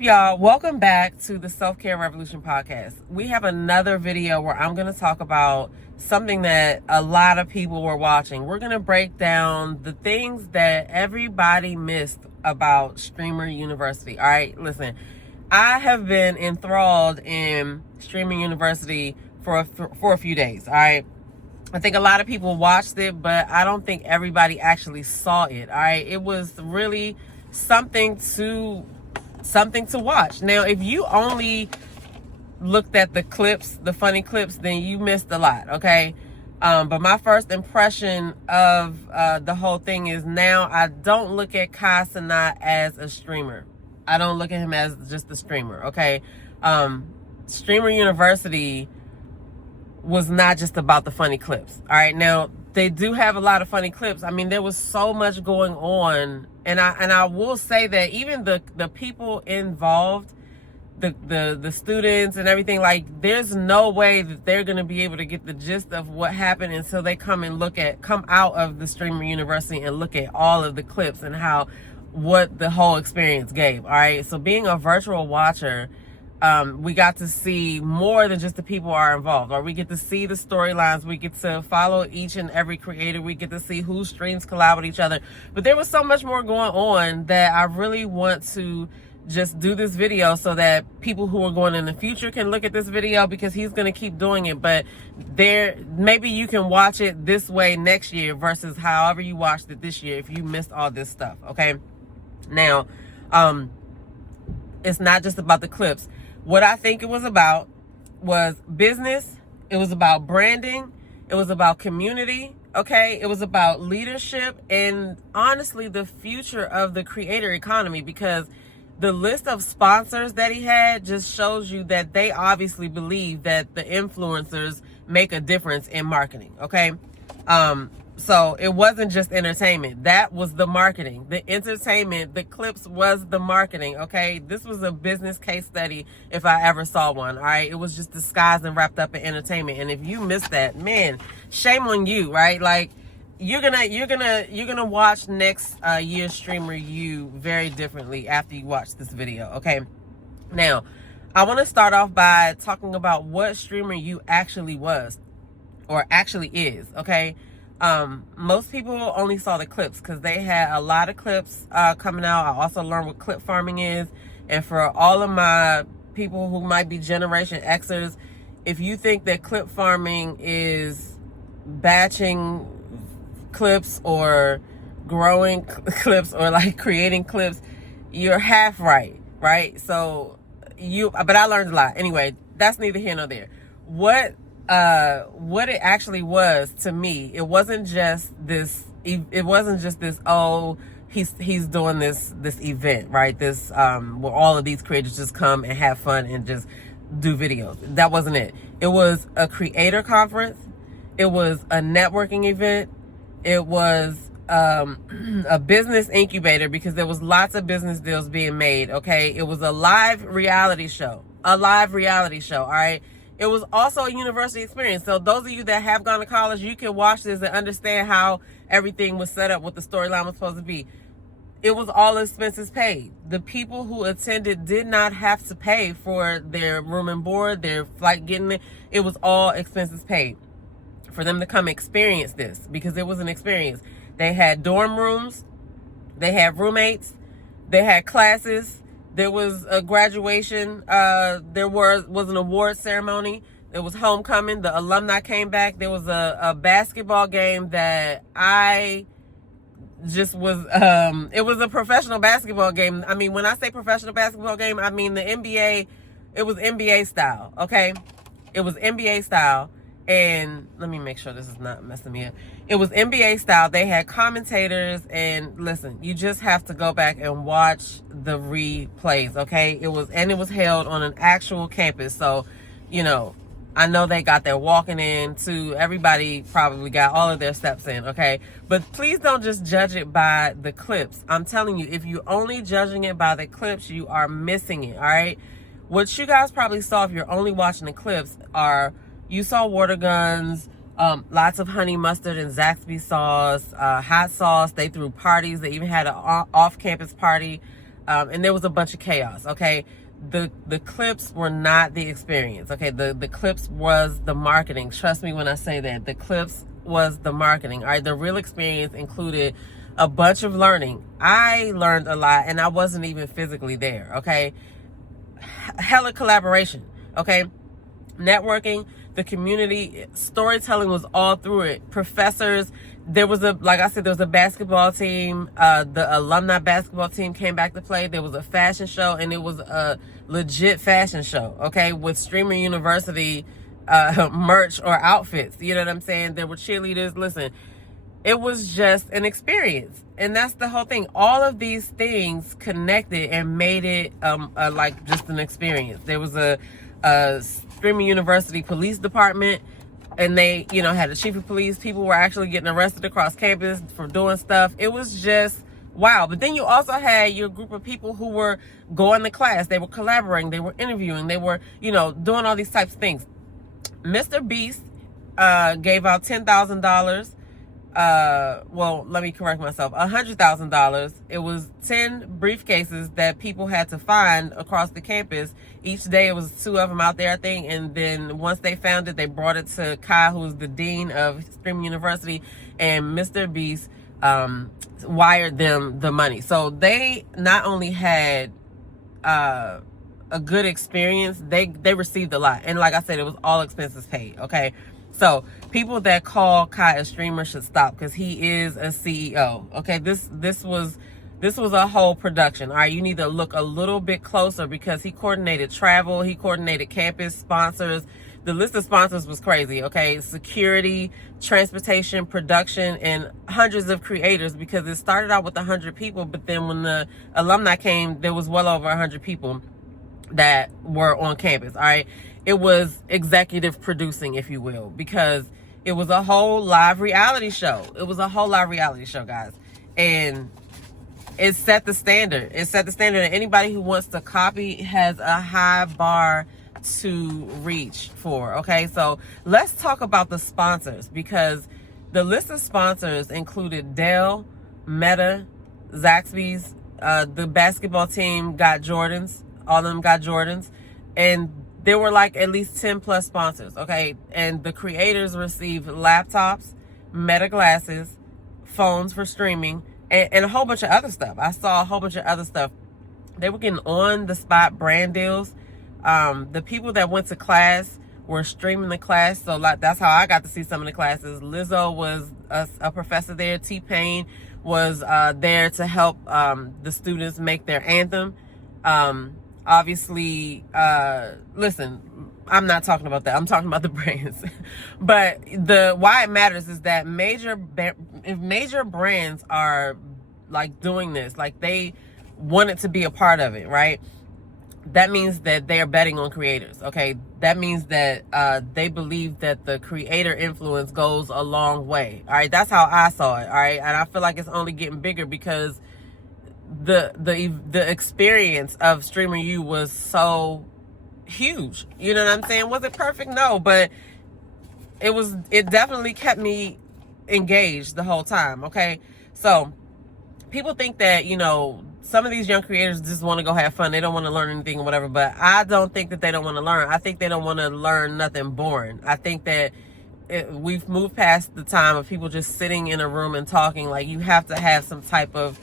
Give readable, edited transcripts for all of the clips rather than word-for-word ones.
Y'all, welcome back to the Self-Care Revolution podcast. We have another video where I'm going to talk about something that a lot of people were watching. We're going to break down the things that everybody missed about Streamer University. All right, listen, I have been enthralled in Streamer University for a few days. All right, I think a lot of people watched it, but I don't think everybody actually saw it. All right, it was really something to watch. Now, if you only looked at the clips, the funny clips, then you missed a lot, okay? But my first impression of the whole thing is now I don't look at Kai Cenat as a streamer. I don't look at him as just a streamer, okay? Streamer University was not just about the funny clips, all right? Now, they do have a lot of funny clips. I mean, there was so much going on, and I will say that even the people involved, the students and everything, like, there's no way that they're going to be able to get the gist of what happened until they come out of the Streamer University and look at all of the clips and what the whole experience gave. All right, so being a virtual watcher, we got to see more than just the people are involved, or we get to see the storylines. We get to follow each and every creator. We get to see whose streams collab with each other. But there was so much more going on that I really want to just do this video so that people who are going in the future can look at this video, because he's going to keep doing it. But maybe you can watch it this way next year versus however you watched it this year if you missed all this stuff, okay? Now, it's not just about the clips. What I think it was about was business. It was about branding. It was about community. Okay. It was about leadership and honestly the future of the creator economy, because the list of sponsors that he had just shows you that they obviously believe that the influencers make a difference in marketing. Okay. So it wasn't just entertainment. That was the marketing. The entertainment, the clips was the marketing, okay? This was a business case study if I ever saw one, all right? It was just disguised and wrapped up in entertainment. And if you missed that, man, shame on you, right? Like, you're gonna watch next year's Streamer U very differently after you watch this video, okay? Now, I want to start off by talking about what Streamer U actually was, or actually is, okay? Most people only saw the clips because they had a lot of clips coming out. I also learned what clip farming is. And for all of my people who might be Generation Xers, if you think that clip farming is batching clips or growing clips or like creating clips, you're half right? So but I learned a lot. Anyway, that's neither here nor there. What it actually was to me, it wasn't just this, oh, he's doing this event, right? This where all of these creators just come and have fun and just do videos. That wasn't it. It was a creator conference. It was a networking event. It was a business incubator, because there was lots of business deals being made, okay? It was a live reality show, all right? It was also a university experience. So those of you that have gone to college, you can watch this and understand how everything was set up, what the storyline was supposed to be. It was all expenses paid. The people who attended did not have to pay for their room and board, their flight getting there. It was all expenses paid for them to come experience this, because it was an experience. They had dorm rooms. They had roommates. They had classes. There was a graduation. There was an award ceremony. There was homecoming. The alumni came back. There was a basketball game that I just was, it was a professional basketball game. I mean, when I say professional basketball game, I mean the NBA, it was NBA style, okay? It was NBA style. And let me make sure this is not messing me up. It was NBA style. They had commentators, and listen, you just have to go back and watch the replays, okay? It was held on an actual campus. So, you know, I know they got their walking in too. Everybody probably got all of their steps in, okay? But please don't just judge it by the clips. I'm telling you, if you're only judging it by the clips, you are missing it, all right? What you guys probably saw if you're only watching the clips are, you saw water guns, lots of honey mustard and Zaxby sauce, hot sauce. They threw parties. They even had an off-campus party. and there was a bunch of chaos. Okay, the clips were not the experience. Okay, the clips was the marketing. Trust me when I say that. The clips was the marketing. All right, the real experience included a bunch of learning. I learned a lot, and I wasn't even physically there. Okay, hella collaboration. Okay, networking, the community, storytelling was all through it. Professors, there was like I said, there was a basketball team. The alumni basketball team came back to play. There was a fashion show, and it was a legit fashion show, okay, with Streamer University merch or outfits. You know what I'm saying? There were cheerleaders. Listen, it was just an experience, and that's the whole thing. All of these things connected and made it like just an experience. There was a Streamer University Police Department, and they, you know, had a chief of police. People were actually getting arrested across campus for doing stuff. It was just wow. But then you also had your group of people who were going to class. They were collaborating. They were interviewing. They were, you know, doing all these types of things. Mr. Beast gave out $10,000. Well, let me correct myself, $100,000. It was 10 briefcases that people had to find across the campus. Each day it was 2 of them out there, I think. And then once they found it, they brought it to Kai, who's the dean of Streamer University, and Mr. Beast wired them the money. So they not only had a good experience, they received a lot. And like I said, it was all expenses paid. Okay. So people that call Kai a streamer should stop, because he is a CEO. Okay, this was a whole production. All right, you need to look a little bit closer, because he coordinated travel, he coordinated campus sponsors. The list of sponsors was crazy. Okay, security, transportation, production, and hundreds of creators, because it started out with 100 people, but then when the alumni came, there was well over 100 people that were on campus. All right, it was executive producing, if you will, because it was a whole live reality show. It was a whole live reality show, guys, and it set the standard. It set the standard, and anybody who wants to copy has a high bar to reach for. Okay, so let's talk about the sponsors, because the list of sponsors included Dell, Meta, Zaxby's, the basketball team got Jordans. All of them got Jordans, and there were like at least 10 plus sponsors. Okay, and the creators received laptops, Meta glasses, phones for streaming, and a whole bunch of other stuff. I saw a whole bunch of other stuff. They were getting on the spot brand deals. The people that went to class were streaming the class, so like that's how I got to see some of the classes. Lizzo was a professor there. T-Pain was there to help the students make their anthem. Obviously, listen, I'm not talking about that. I'm talking about the brands. But why it matters is that if major brands are like doing this, like they wanted to be a part of it, right? That means that they are betting on creators. Okay, that means that they believe that the creator influence goes a long way. All right, that's how I saw it. All right, and I feel like it's only getting bigger, because the experience of Streamer U was so huge. You know what I'm saying? Was it perfect? No, but it definitely kept me engaged the whole time. Okay, so people think that, you know, some of these young creators just want to go have fun. They don't want to learn anything or whatever, but I don't think that they don't want to learn. I think they don't want to learn nothing boring. I think that we've moved past the time of people just sitting in a room and talking. Like, you have to have some type of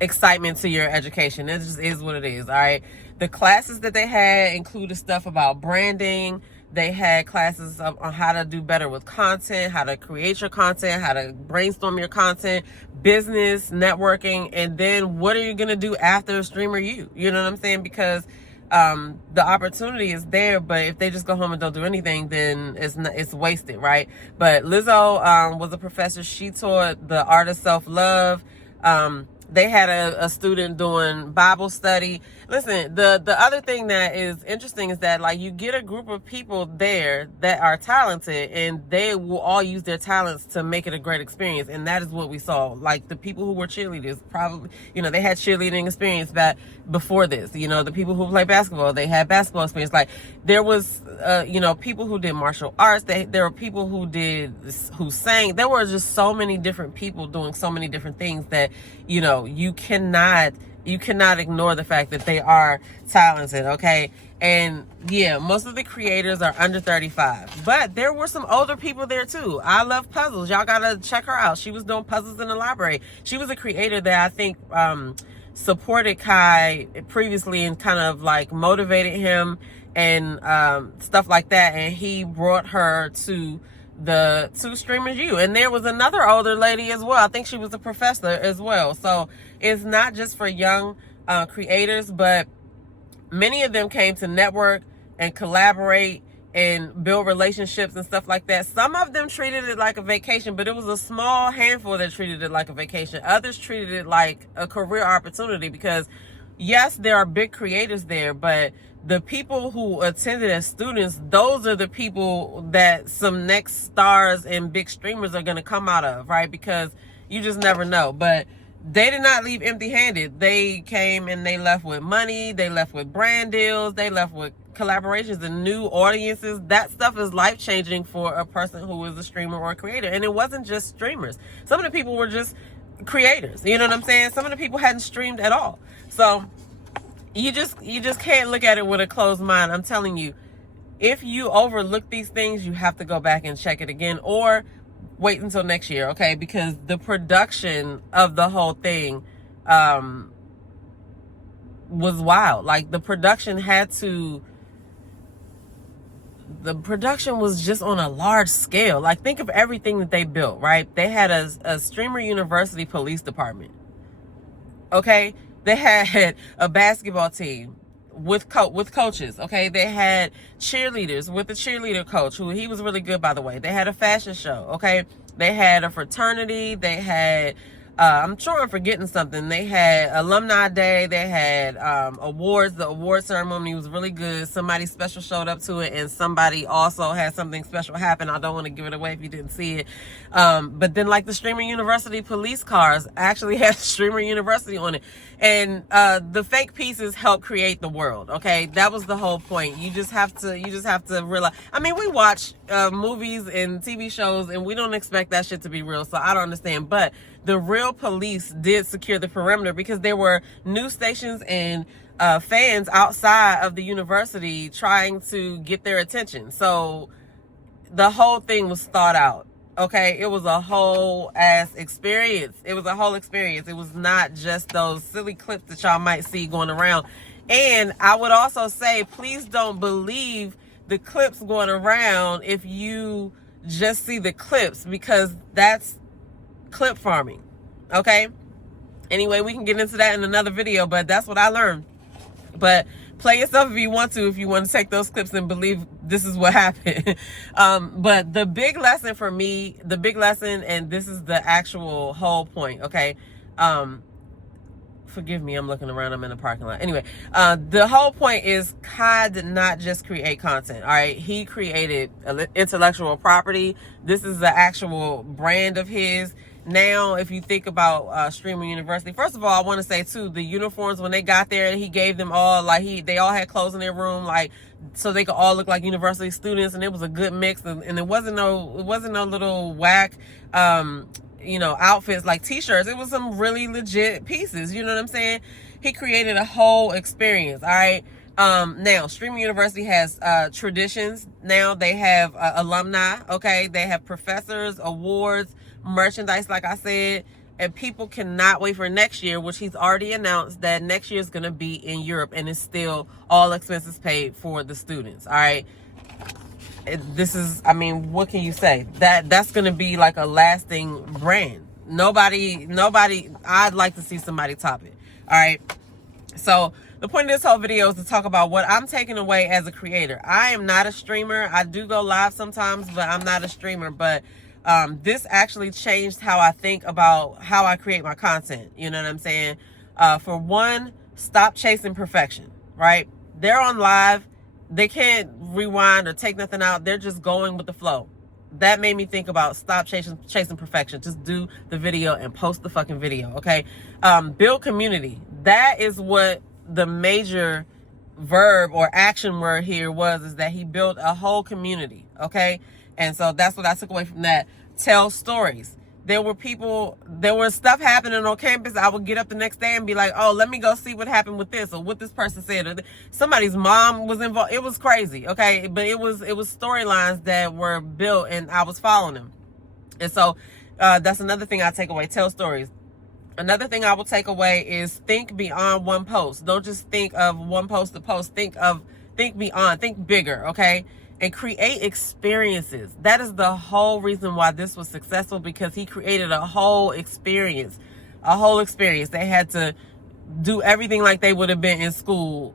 excitement to your education. It just is what it is. All right, the classes that they had included stuff about branding. They had classes on how to do better with content, how to create your content, how to brainstorm your content, business, networking, and then what are you going to do after Streamer U? You know what I'm saying? Because the opportunity is there, but if they just go home and don't do anything, then it's wasted, right? But Lizzo was a professor. She taught the art of self-love. They had a student doing Bible study. Listen, the other thing that is interesting is that, like, you get a group of people there that are talented, and they will all use their talents to make it a great experience. And that is what we saw. Like, the people who were cheerleaders, probably, you know, they had cheerleading experience back before this. You know, the people who play basketball, they had basketball experience. Like, there was, you know, people who did martial arts. There were people who sang. There were just so many different people doing so many different things that, you know, no, you cannot ignore the fact that they are talented, okay? And yeah, most of the creators are under 35, but there were some older people there too. I love puzzles. Y'all gotta check her out. She was doing puzzles in the library. She was a creator that I think supported Kai previously and kind of like motivated him and stuff like that. And he brought her to Streamers U. And there was another older lady as well. I think she was a professor as well. So it's not just for young creators, but many of them came to network and collaborate and build relationships and stuff like that. Some of them treated it like a vacation, but it was a small handful that treated it like a vacation. Others treated it like a career opportunity because, yes, there are big creators there, but the people who attended as students, those are the people that some next stars and big streamers are going to come out of, right? Because you just never know. But they did not leave empty-handed. They came and they left with money. They left with brand deals. They left with collaborations and new audiences. That stuff is life-changing for a person who is a streamer or a creator. And it wasn't just streamers. Some of the people were just creators. You know what I'm saying? Some of the people hadn't streamed at all. So you just can't look at it with a closed mind. I'm telling you, if you overlook these things, you have to go back and check it again, or wait until next year, okay? Because the production of the whole thing was wild. Like the production was just on a large scale. Like think of everything that they built, right? They had a Streamer University police department, okay? They had a basketball team with coaches, okay? They had cheerleaders with a cheerleader coach who he was really good, by the way. They had a fashion show, okay? They had a fraternity. They had I'm sure I'm forgetting something. They had alumni day. They had awards. The award ceremony was really good. Somebody special showed up to it, and somebody also had something special happen. I don't want to give it away if you didn't see it. But then like the Streamer University police cars actually had Streamer University on it. And the fake pieces help create the world, okay? That was the whole point. You just have to realize. I mean, we watch movies and TV shows and we don't expect that shit to be real, so I don't understand. But the real police did secure the perimeter because there were news stations and fans outside of the university trying to get their attention. So the whole thing was thought out. Okay, it was a whole ass experience. It was a whole experience. It was not just those silly clips that y'all might see going around. And I would also say, please don't believe the clips going around if you just see the clips, because that's clip farming. Okay? Anyway, we can get into that in another video, but that's what I learned. But play yourself if you want to take those clips and believe this is what happened. But the big lesson for me, and this is the actual whole point, okay? Forgive me, I'm looking around, I'm in the parking lot. Anyway, the whole point is Kai did not just create content, all right? He created intellectual property. This is the actual brand of his. Now, if you think about Streamer University, first of all, I want to say too, the uniforms, when they got there, he gave them all, like they all had clothes in their room, like so they could all look like university students, and it was a good mix, and it wasn't no little whack outfits like t-shirts. It was some really legit pieces, you know what I'm saying? He created a whole experience, all right? Now, Streamer University has traditions. Now they have alumni, okay? They have professors, awards, merchandise, like I said, and people cannot wait for next year, which he's already announced that next year is going to be in Europe, and it's still all expenses paid for the students, all right? This is, I mean, what can you say? That's going to be like a lasting brand. Nobody, I'd like to see somebody top it, all right? So the point of this whole video is to talk about what I'm taking away as a creator. I am not a streamer. I do go live sometimes, but I'm not a streamer. But this actually changed how I think about how I create my content. You know what I'm saying? For one, stop chasing perfection, right? They're on live. They can't rewind or take nothing out. They're just going with the flow. That made me think about stop chasing perfection. Just do the video and post the fucking video, okay? Build community. That is what the major verb or action word here was, is that he built a whole community, okay? And so that's what I took away from that. Tell stories. there was stuff happening on campus. I would get up the next day and be like, oh, let me go see what happened with this, or what this person said, or somebody's mom was involved. It was crazy, okay? But it was storylines that were built, and I was following them. And so that's another thing I take away. Tell stories. Another thing I will take away is think beyond one post. Don't just think of one post to post. Think beyond, think bigger, okay? And create experiences. That is the whole reason why this was successful, because he created a whole experience. They had to do everything like they would have been in school.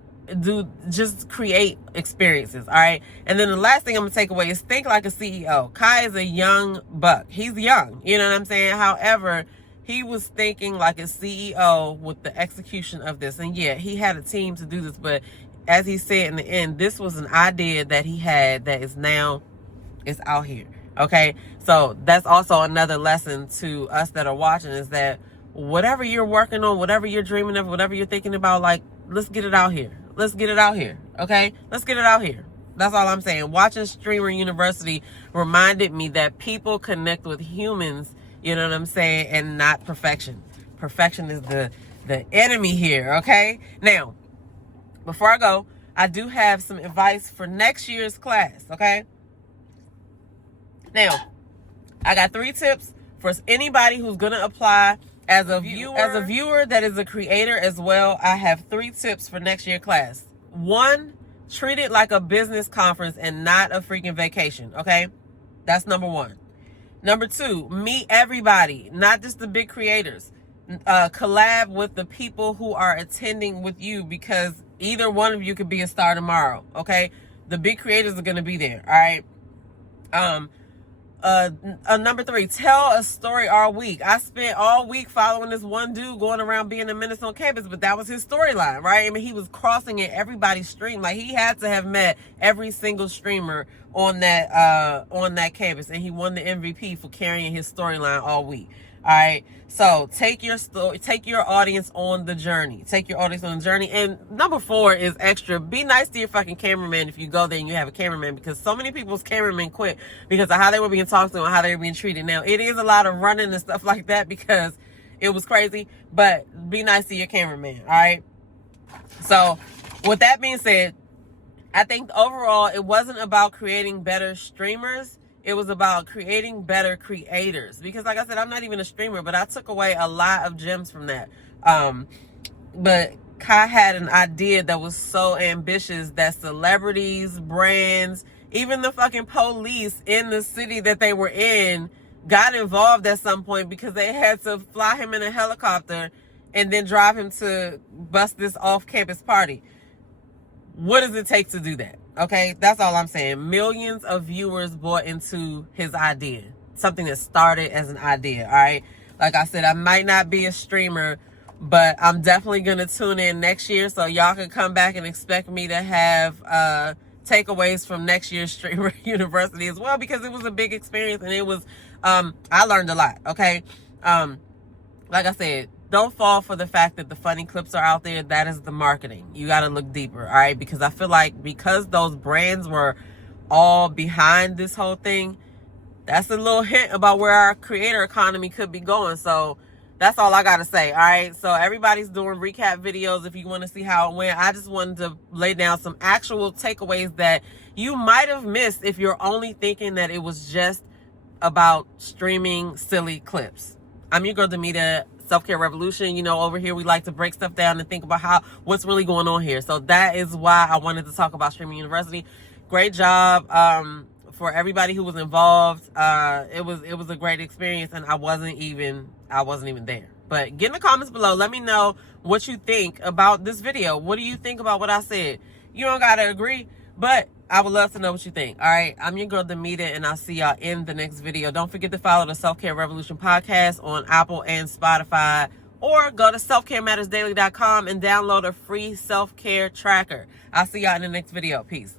Just create experiences, all right? And then the last thing I'm gonna take away is think like a CEO. Kai is a young buck. He's young, you know what I'm saying? However, he was thinking like a CEO with the execution of this. And yeah, he had a team to do this, but as he said in the end, this was an idea that he had that is now, it's out here, okay? So that's also another lesson to us that are watching, is that whatever you're working on, whatever you're dreaming of, whatever you're thinking about, like, let's get it out here. Let's get it out here, okay? Let's get it out here. That's all I'm saying. Watching Streamer University reminded me that people connect with humans, you know what I'm saying, and not perfection. Perfection is the enemy here, okay? Now, before I go, I do have some advice for next year's class, okay? Now, I got 3 tips for anybody who's going to apply as a viewer that is a creator as well. I have 3 tips for next year class. 1, treat it like a business conference and not a freaking vacation, okay? That's number 1. Number 2, meet everybody, not just the big creators. Collab with the people who are attending with you, because either one of you could be a star tomorrow, okay? The big creators are going to be there, all right? Number 3, tell a story all week. I spent all week following this one dude going around being a menace on campus, but that was his storyline, right? I mean, he was crossing in everybody's stream. Like, he had to have met every single streamer on that campus, and he won the MVP for carrying his storyline all week. All right, so take your audience on the journey. Take your audience on the journey. And number 4 is extra. Be nice to your fucking cameraman if you go there and you have a cameraman, because so many people's cameramen quit because of how they were being talked to and how they were being treated. Now, it is a lot of running and stuff like that because it was crazy, but be nice to your cameraman, all right? So with that being said, I think overall it wasn't about creating better streamers. It was about creating better creators, because like I said, I'm not even a streamer, but I took away a lot of gems from that. But Kai had an idea that was so ambitious that celebrities, brands, even the fucking police in the city that they were in got involved at some point, because they had to fly him in a helicopter and then drive him to bust this off-campus party. What does it take to do that? Okay, that's all I'm saying. Millions of viewers bought into his idea. Something that started as an idea, all right? Like I said, I might not be a streamer, but I'm definitely going to tune in next year, so y'all can come back and expect me to have takeaways from next year's Streamer University as well, because it was a big experience, and it was, I learned a lot, okay? Like I said, don't fall for the fact that the funny clips are out there. That is the marketing. You got to look deeper, all right? Because I feel like because those brands were all behind this whole thing, that's a little hint about where our creator economy could be going. So that's all I got to say, all right? So everybody's doing recap videos if you want to see how it went. I just wanted to lay down some actual takeaways that you might have missed if you're only thinking that it was just about streaming silly clips. I'm your girl, Demita. Self-Care Revolution. You know, over here we like to break stuff down and think about what's really going on here. So that is why I wanted to talk about Streaming University. Great job for everybody who was involved. It was a great experience, and I wasn't even there. But get in the comments below. Let me know what you think about this video. What do you think about what I said? You don't gotta agree, but I would love to know what you think. All right, I'm your girl, Demita, and I'll see y'all in the next video. Don't forget to follow the Self-Care Revolution podcast on Apple and Spotify, or go to selfcaremattersdaily.com and download a free self-care tracker. I'll see y'all in the next video. Peace.